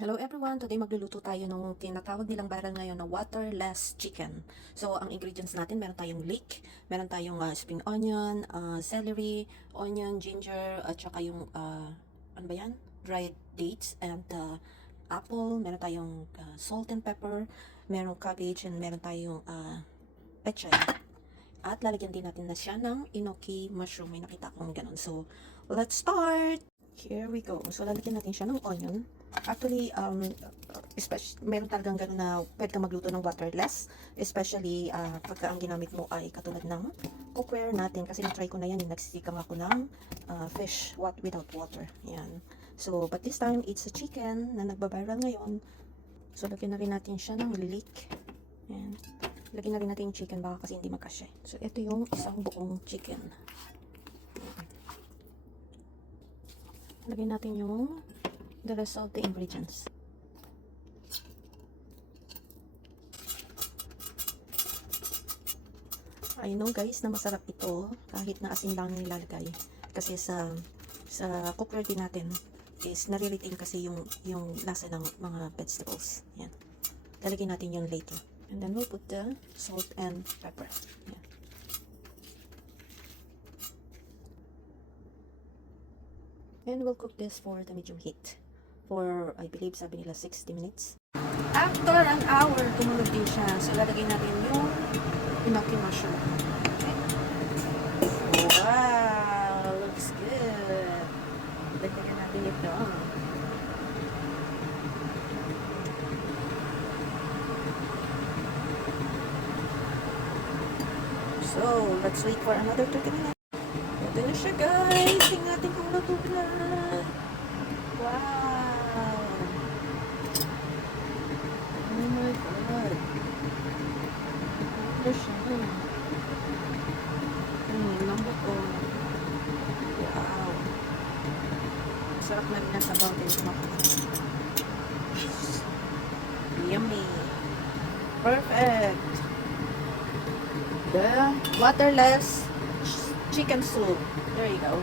Hello everyone! Today magluluto tayo ng tinatawag nilang viral ngayon na waterless chicken. So, ang ingredients natin, meron tayong leek, meron tayong spring onion, celery, onion, ginger, at saka yung, ano ba yan? Dried dates and apple, meron tayong salt and pepper, merong cabbage, and meron tayong pechay. At lalagyan din natin na siya ng enoki mushroom. May nakita akong ganun. So, let's start! Here we go. So, lalagyan natin siya ng onion. Actually, meron talagang gano'n na pwede kang magluto ng waterless. Especially, pagka ang ginamit mo ay katulad ng cookware natin. Kasi na-try ko na yan. Nagsisikam ako ng fish without water. Yan. So, but this time, it's a chicken na nagbabiral ngayon. So, lagyan na rin natin siya ng leek. Yan. Lagyan na rin natin yung chicken baka kasi hindi magkasya. So, ito yung isang buong chicken. Lagyan natin yung the rest of the ingredients. I know guys na masarap ito kahit na asin lang nilalagay. Kasi sa cookware din natin is nare-retain kasi yung lasa ng mga vegetables. Yan. Lalagyan natin yung later. And then we'll put the salt and pepper. Yan. And we'll cook this for the medium heat. For, I believe, sabi nila 60 minutes. After an hour, tumulog din siya. So, lalagay natin yung enoki mushroom. Okay. Wow! Looks good. Lagyan natin ito. So, let's wait for another 30 minutes. Ito na siya guys. Tingnan natin kung luto na. Wow! Oh my God! Ito siya. Lambot ko. Wow! Sarap na rin nasa baw din kumakain. Yummy! Perfect! The waterless chicken soup. There you go.